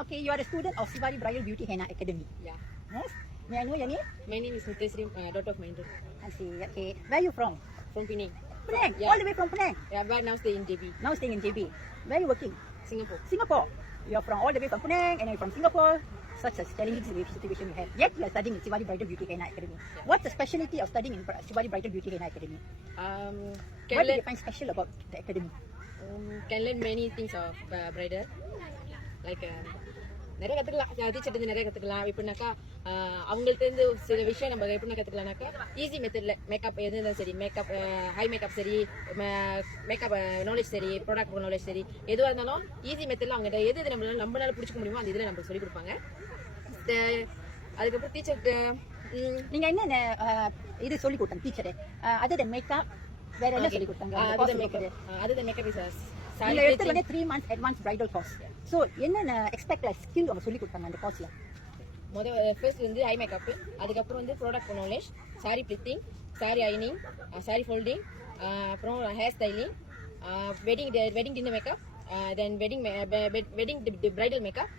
Okay, you are a student of Sivari Bridal Beauty Henna Academy. Yeah. Yes? May I know your name? My name is Nitesri, daughter of Mahendra. I see. Okay. Where are you from? From Penang. Penang. Yeah. All the way from Penang. Yeah, but now stay in JB, Now staying in JB. Where are you working? Singapore. Singapore. You are from all the way from Penang and you're from Singapore. Such a challenging situation you have. Yet you are studying in Sivari Bridal Beauty Henna Academy. What's the specialty of studying in Sivari Bridal Beauty Henna Academy? Can What do learn you find special about the academy? can learn many things of bridal. Like நிறைய கற்றுக்கலாம், teacher இருந்து நிறைய கற்றுக்கலாம். எப்படின்னாக்கா அவங்கள்ட்ட இருந்து சில விஷயம் நம்ம எப்படின்னா கற்றுக்கலாம்னாக்கா ஈஸி மெத்தடில் மேக்கப் எது இருந்தாலும் சரி, மேக்கப் ஹை மேக்கப் சரி, மேக்கப் நாலேஜ் சரி, ப்ராடக்ட் நாலேஜ் சரி, எதுவாக இருந்தாலும் ஈஸி மெத்தடில் அவங்ககிட்ட எது நம்மளால பிடிச்சிக்க முடியுமோ அந்த இதில் நம்மளுக்கு சொல்லிக் கொடுப்பாங்க. அதுக்கப்புறம் டீச்சர்கிட்ட நீங்க என்ன இது சொல்லி கொடுத்தாங்க டீச்சர்? அதர் தென் மேக்கப் வேற என்ன சொல்லி கொடுத்தாங்க? அதுதான் மேக்கப் இஸ் நீங்க எடுத்து வந்து 3 months advanced bridal course. So என்ன எக்ஸ்பெக்ட் லைக் ஸ்கில் அவங்க சொல்லி கொடுத்தாங்க அந்த கோர்ஸ்ல? ஃபர்ஸ்ட் வந்து ஐ மேக்கப், அதுக்கப்புறம் வந்து product knowledge, sari pleating, sari ஐனிங், சாரி ஃபோல்டிங், அப்புறம் hair styling, wedding dinner makeup, then wedding bridal makeup,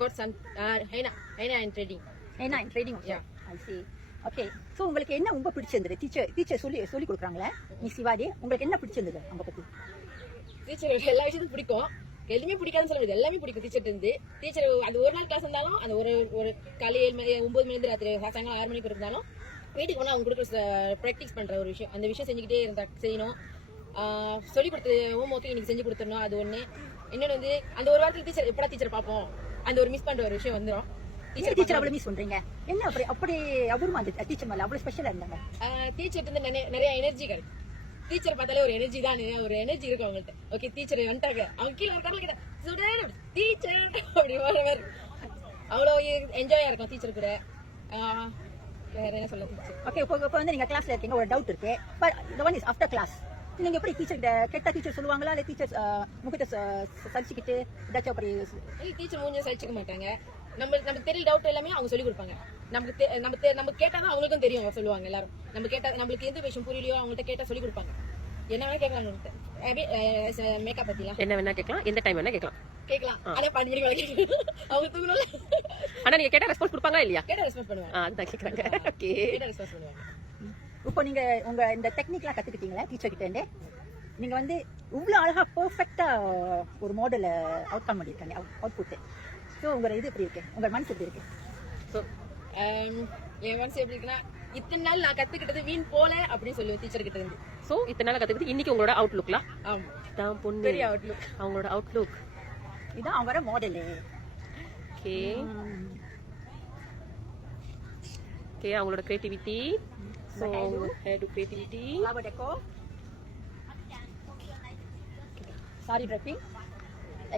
got some henna and threading. henna and threading also. Yeah. I see. Okay. So உங்களுக்கு என்ன ரொம்ப பிடிச்சிருந்தது? டீச்சர் சொல்லி கொடுக்குறாங்களே நீ சிவாடி, உங்களுக்கு என்ன பிடிச்சிருந்தது அவங்க பத்தி? டீச்சர் எல்லா விஷயத்தையும் பிடிக்கும், எதுவுமே பிடிக்காதுன்னு சொல்ல முடியாது, எல்லாமே பிடிக்கும். டீச்சர் இருந்து டீச்சர் அது ஒரு நாள் கிளாஸ் இருந்தாலும் அது ஒரு காலை 7 மணி 9 மணிலேருந்து ராத்திரி சாயங்காலம் 6 மணிக்கு இருந்தாலும் வீட்டுக்கு போனால் அவங்க கொடுக்குற ப்ராக்டிஸ் பண்ணுற ஒரு விஷயம், அந்த விஷயம் செஞ்சுக்கிட்டே செய்யணும். சொல்லி கொடுத்து ஹோம் ஒர்க்கு இன்னைக்கு செஞ்சு கொடுத்துடணும். அது ஒன்று. இன்னொன்று வந்து அந்த ஒரு வாரத்தில் டீச்சர் எப்படா டீச்சர் பார்ப்போம் அந்த ஒரு மிஸ் பண்ணுற ஒரு விஷயம் வந்துடும். டீச்சர் அவ்வளவு மிஸ் பண்றீங்க என்ன? அப்படி அபூர்வமா அந்த டீச்சர் மேல அவ்வளவு ஸ்பெஷலா இருந்தாங்க. டீச்சர் இருந்து நிறைய எனர்ஜி கிடைக்கும். டீச்சர் பார்த்தாலே ஒரு எனர்ஜி தான், ஒரு எனர்ஜி இருக்கும் அவங்கள்ட்ட. ஓகே டீச்சர் வந்துட்டாங்க, அவங்க கீழே ஒரு கடலை கிட்ட டீச்சர் அப்படி மாதிரி அவ்வளோ என்ஜாயா இருக்கும் டீச்சர் கூட. வேற என்ன சொல்ல? ஓகே, இப்போ வந்து நீங்க கிளாஸ்ல இருக்கீங்க, ஒரு டவுட் இருக்கு. But the one is after class. நீங்க எப்படி டீச்சர் கேட்டா டீச்சர் சொல்லுவாங்களா இல்ல டீச்சர் முகத்தை சலிச்சுக்கிட்டு ஏதாச்சும் அப்படி? டீச்சர் மூஞ்ச சலிச்சுக்க மாட்டாங்க. நமக்கு தெரியல டவுட் எல்லாமே அவங்க சொல்லி கொடுப்பாங்க. நம்ம கேட்டாதான் அவங்களுக்கும் தெரியும், அவங்க சொல்லுவாங்க எல்லாரும். நம்ம கேட்டா நம்மளுக்கு எந்த விஷயம் புரியலையோ அவங்கள்ட்ட கேட்டா சொல்லி கொடுப்பாங்க. என்ன வேணா கேட்கலாம், மேக்கப் பத்திலாம் என்ன வேணா கேட்கலாம், எந்த டைம் வேணா கேட்கலாம். அதே 5 மணிக்கு வரை கேட்கலாம். அவங்க தூங்கணும்ல. ஆனா நீங்க கேட்டா ரெஸ்பான்ஸ் கொடுப்பாங்களா இல்லையா? கேட்டா ரெஸ்பான்ஸ் பண்ணுவாங்க. அதுதான் கேக்குறாங்க. ஓகே, கேட்டா ரெஸ்பான்ஸ் பண்ணுவாங்க. இப்போ நீங்க உங்க இந்த டெக்னிக்லாம் கத்துக்கிட்டீங்களா டீச்சர் கிட்ட இருந்து? நீங்க வந்து இவ்வளவு அழகா பெர்ஃபெக்ட்டா ஒரு மாடலை அவுட்கம் பண்ணிருக்காங்க, அவுட்புட். ஸோ உங்க இது எப்படி இருக்கு? உங்க மனசு எப்படி இருக்கு? ஸோ என் மனசு எப்படி இருக்குன்னா, இத்தனை நாள் நான் கத்துக்கிட்டது வீண் போல அப்படின்னு சொல்லுவேன் டீச்சர் கிட்ட இருந்து. சோ இத்தனை நாள் கத்துக்கிட்டு இன்னைக்கு உங்களோட அவுட்லுக்லாம்? ஆமா, தான் பொண்ணு பெரிய அவுட்லுக். அவங்களோட அவுட்லுக் இதான் அவங்களோட மாடலு. ஓகே ஓகே, அவங்களோட creativity. So hairdo creativity, flower deco, sari draping,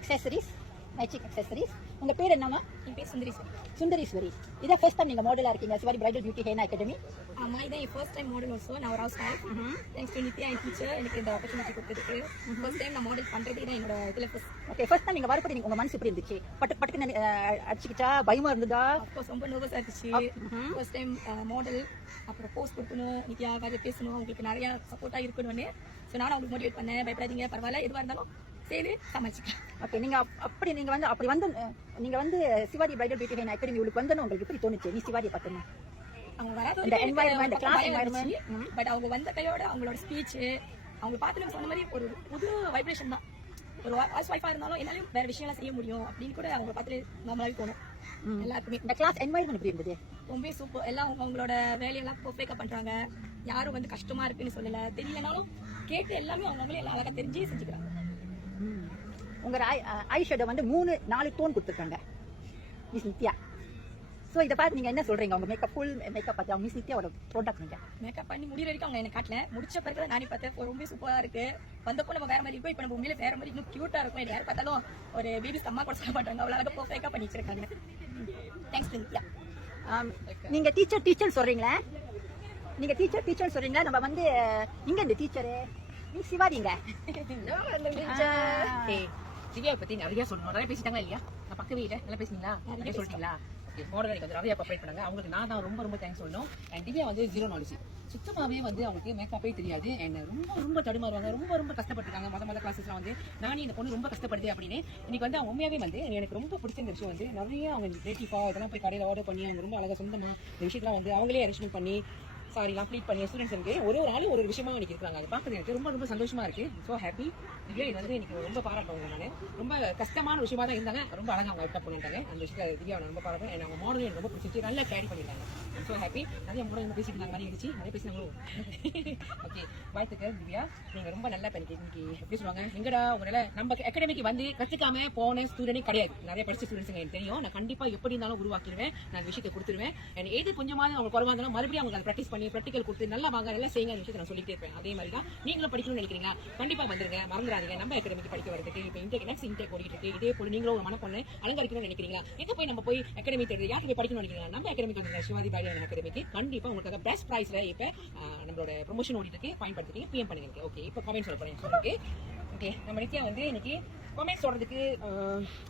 accessories, matching accessories. உங்க பேர் என்னமா? என் பேர் சுந்தரேஸ்வரி. சுந்தரேஸ்வரி. இதான் ஃபர்ஸ்ட் டைம் நீங்க மாடலா இருக்கீங்க சிவாரி பிரைடல் பியூட்டி ஹென்னா அகாடமி? ஆமா, இதான் என் ஃபர்ஸ்ட் டைம் மாடல். ஆல்சோ நான் ஒரு house wife. Thanks to Nithya N teacher எனக்கு இந்த ஆப்பர்ச்சுனிட்டி கொடுத்ததுக்கு. ஃபர்ஸ்ட் டைம் நான் மாடல் பண்றதே தான் என்னோட இதுல ஃபர்ஸ்ட். ஓகே, ஃபர்ஸ்ட் டைம் நீங்க வரப்போ உங்க மனசு எப்படி இருந்துச்சு? பட்டுக்கு அடிச்சுக்கிட்டா பயமா இருந்ததா? ஆஃப்கோர்ஸ் ரொம்ப நர்வஸா இருந்துச்சு. ஃபர்ஸ்ட் டைம் மாடல், அப்புறம் போஸ்ட் கொடுக்கணும், நித்யா காஜ பேசணும், உங்களுக்கு நிறைய சப்போர்ட்டா இருக்கணும்னு. ஸோ நானும் அவங்களுக்கு மோட்டிவேட் பண்ணேன், பயப்படாதீங்க பரவாயில்ல எதுவாக இருந்தாலும் சரி சமாளிச்சுக்கலாம். ஓகே, நீங்க வந்து சிவாரி பிரைடல் பியூட்டி ஹென்னா அகாடமி உங்களுக்கு வந்தோன்னு உங்களுக்கு எப்படி தோணுச்சு? நீ சிவாரியை பார்த்தோன்னா அவங்க வராத இந்த என்வாயர்மெண்ட், கிளாஸ் என்வாயர்மெண்ட், பட் அவங்க வந்த கையோட அவங்களோட ஸ்பீச் அவங்க பார்த்து நம்ம சொன்ன மாதிரி ஒரு புது வைப்ரேஷன் தான். ஒரு ஹவுஸ் ஒய்ஃபா இருந்தாலும் என்னாலும் வேற விஷயம்லாம் செய்ய முடியும் அப்படின்னு கூட அவங்க பார்த்து நார்மலாவே தோணும் எல்லாருக்குமே. இந்த கிளாஸ் என்வாயர்மெண்ட் எப்படி இருந்தது? ரொம்ப சூப்பர். எல்லாம் அவங்களோட வேலையெல்லாம் பர்ஃபெக்டா பண்றாங்க. யாரும் வந்து கஷ்டமா இருக்குன்னு சொல்லல, தெரியலனாலும் கேட்டு எல்லாமே அவங்களே எல்லாம் அழகா தெரிஞ்சு செஞ்சுக்கிறாங்க. உங்க ஐ ஷேடோ வந்து 3-4 டோன் கொடுத்துருக்காங்க மிஸ் நித்யா. ஸோ இதை பார்த்து நீங்க என்ன சொல்றீங்க? அவங்க மேக்கப் ஃபுல் மேக்கப் பார்த்து அவங்க மிஸ் நித்யாவோட ப்ராடக்ட் நீங்க மேக்கப் பண்ணி முடிகிற வரைக்கும் அவங்க என்ன காட்டல, முடிச்ச பிறகு தான் நானே பார்த்தேன். ரொம்ப சூப்பரா இருக்கு. வந்தப்போ நம்ம வேற மாதிரி இருக்கும், இப்போ நம்ம உண்மையில வேற மாதிரி இன்னும் கியூட்டா இருக்கும். யார் பார்த்தாலும் ஒரு பேபி அம்மா கூட சொல்ல மாட்டாங்க, அவ்வளோ அழகா பர்ஃபெக்டா பண்ணி வச்சிருக்காங்க. தேங்க்ஸ் நித்யா. நீங்க டீச்சர் சொல்றீங்களா? நீங்க டீச்சர் சொல்றீங்களா? நம்ம வந்து இங்க இந்த டீச்சரு நீ சிவாரிங்க. திவ்யா பத்தி நிறைய சொல்லணும், நிறைய பேசிட்டாங்களா இல்லையா? நான் பக்கவே இல்லை, நல்லா பேசுனீங்களா? நிறைய சொல்லிட்டீங்களா? ஓகே, மாடல் வந்து நிறைய கோஆப்ரேட் பண்ணாங்க. அவங்களுக்கு நான் தான் ரொம்ப தேங்க்ஸ் சொல்லணும். அண்ட் திவ்யா வந்து 0 நாலேஜ் சுத்தமாவே வந்து அவங்களுக்கு மேக்கப்பே தெரியாது அண்ட் ரொம்ப ரொம்ப தடுமாறுவாங்க, ரொம்ப ரொம்ப கஷ்டப்பட்டிருக்காங்க மொத கிளாஸஸ்லாம் வந்து. நானே இந்த பொண்ணு ரொம்ப கஷ்டப்படுது அப்படின்னு இன்னைக்கு வந்து அவங்க உண்மையாவே வந்து எனக்கு ரொம்ப பிடிச்சிருந்த விஷயம் வந்து நிறைய அவங்க கிரியேட்டிவா இதெல்லாம் போய் கடையில் ஆர்டர் பண்ணி அவங்க ரொம்ப அழகா சொந்தமா இந்த விஷயத்தெல்லாம் வந்து அவங்களே அரேஞ்ச்மெண்ட் பண்ணி சாரிலாம் ப்ளீட் பண்ணி ஸ்டூடெண்ட்ஸ்க்கு ஒரு ஆளு ஒரு விஷயமா இன்னைக்கு இருக்காங்க. அதை பார்க்குறது எனக்கு ரொம்ப ரொம்ப சந்தோஷமா இருக்கு. So happy. இது வந்து எனக்கு ரொம்ப பாராட்டுவாங்க. நான் ரொம்ப கஷ்டமான விஷயமா தான் இருந்தாங்க, ரொம்ப அழகாக அவங்க அவுட் பண்ணிட்டாங்க. அந்த விஷயத்தை திவ்யா நான் ரொம்ப பாராட்டுவேன். அவங்க மாடலும் எனக்கு ரொம்ப பிடிச்சிச்சு, நல்லா கேரி பண்ணியிருக்காங்க. So happy. நிறைய மாடல் பேசிட்டு மாதிரி இருந்துச்சு, நிறைய பேசினாங்களோ. ஓகே, வாழ்த்துக்கள் திவ்யா, நீங்கள் ரொம்ப நல்லா பண்ணி இன்னைக்கு எப்படி சொல்லுவாங்க எங்கடா உங்களால நம்ம அகாடமிக்கு வந்து கற்றுக்காம போன ஸ்டூடெண்டே கிடையாது. நிறைய படிச்ச ஸ்டூடெண்ட்ஸ் எனக்கு தெரியும். நான் கண்டிப்பாக எப்படி இருந்தாலும் உருவாக்கிடுவேன், நான் விஷயத்தை கொடுத்துருவேன். அண்ட் எது கொஞ்சமாவது அவங்க குறவா இருந்தாலும் மறுபடியும் அவங்க அதை ப்ராக்டிஸ் பண்ணி ப்ராக்டிகல் கொடுத்து நல்லா வாங்க, நல்லா செய்யுங்க விஷயத்தை நான் சொல்லிட்டே இருப்பேன். அதே மாதிரி தான் நீங்களும் படிக்கணும்னு நினைக்கிறீங்க, கண்டிப்பா வந்துருங்க, மறந்துடாதீங்க. நம்ம அகாடமிக்கு படிக்க வரதுக்கு இப்போ நெக்ஸ்ட் இன்டேக் ஓடிட்டு இருக்கு. இதே போல நீங்களும் ஒரு மனப்பொண்ணு அலங்கரிக்கணும்னு நினைக்கிறீங்களா, எங்க போய் நம்ம போய் அகாடமி தேடுறது, யாருக்கு போய் படிக்கணும்னு நினைக்கிறீங்க, நம்ம அகாடமிக்கு வந்து சிவாஜி பாலியன் அகாடமிக்கு கண்டிப்பா உங்களுக்கு பெஸ்ட் பிரைஸ்ல இப்போ நம்மளோட ப்ரொமோஷன் ஓடிட்டு இருக்கு, பயன்படுத்திட்டு பிஎம் பண்ணுங்க. ஓகே, இப்போ கமெண்ட் சொல்ல போறேன். ஓகே, நம்ம நித்யா வந்து இன்னைக்கு கமெண்ட் சொல்றதுக்கு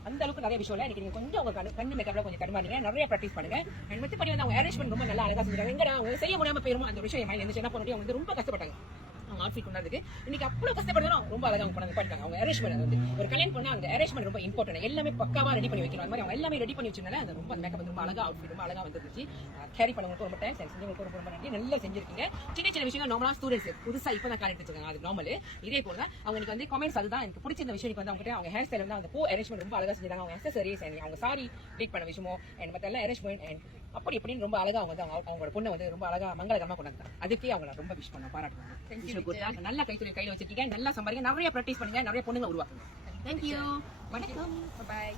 அந்த அளவுக்கு நிறைய விஷயம் இல்லை. இன்னைக்கு நீங்க கொஞ்சம் உங்க கண்ணு மேக்கப்ல கொஞ்சம் தடுமாறீங்க, நிறைய ப்ராக்டிஸ் பண்ணுங்க. அண்ட் மத்தபடி வந்து அவங்க அரேஞ்ச்மெண்ட் ரொம்ப நல்லா அழகா செஞ்சாங்க. எங்கடா அவங்க செய்ய முடியாம போயிருமோ அந்த விஷயம் என் மைண்ட் என்ன பண்ணி அவங்க வந்து ரொம்ப கஷ்டப்பட்டாங்க. அவங்க அவுட்ஃபிட் கொண்டாடுறதுக்கு இன்னைக்கு அவ்வளவு கஷ்டப்பட்டாலும் ரொம்ப அழகா அவங்க கொண்டாந்து பண்ணிட்டாங்க. அவங்க அரேஞ்ச்மெண்ட் வந்து ஒரு கல்யாணம் பண்ணா அந்த அரேஞ்ச்மெண்ட் ரொம்ப இம்பார்ட்டன்ட். எல்லாமே பக்காவா ரெடி பண்ணி வைக்கணும். அந்த மாதிரி அவங்க எல்லாமே ரெடி பண்ணி வச்சனால அந்த ரொம்ப மேக்கப் வந்து ரொம்ப அழகா அவுட்ஃபிட் ரொம்ப அழகா வந்துருச்சு. கேரி பண்ணவங்களுக்கு ரொம்ப தேங்க்ஸ், செஞ்சவங்களுக்கு ரொம்ப நன்றி. நல்லா செஞ்சிருக்கீங்க. சின்ன சின்ன விஷயங்கள் நார்மலா ஸ்டூடெண்ட்ஸ் புதுசா இப்போ தான் காலேஜ் வச்சிருக்காங்க, அது நார்மல். இதே போல தான் அவங்க இன்னைக்கு வந்து கமெண்ட்ஸ் அதுதான் எனக்கு பிடிச்சிருந்த விஷயம். வந்து அவங்க ஹேர் ஸ்டைல் வந்து அந்த பூ அரேஞ்ச்மெண்ட் ரொம்ப அழகா செஞ்சாங்க. அவங்க அக்சசரிஸ் அவங்க சாரி ட்ரீட் பண்ண விஷயமோ அண்ட் மற்ற எல்லாம் அரேஞ்ச்மெண்ட் அண்ட் அப்படி எப்படின்னு ரொம்ப அழகா அவங்க வந்து அவங்களோட பொண்ணை வந்து ரொம்ப அழகா மங்களகரமா கொண்டாந்தாங்க. அதுக்கே அவங்களை ரொம்ப விஷ் பண்ண பாராட்டுவாங்க. நல்லா கையில வச்சிருக்கீங்க, நல்லா சம்பாதிக்க, நிறைய ப்ராக்டிஸ் பண்ணுங்க, நிறைய பொண்ணுங்க உருவாக்குங்க. தேங்க்யூ, வணக்கம், பாய்.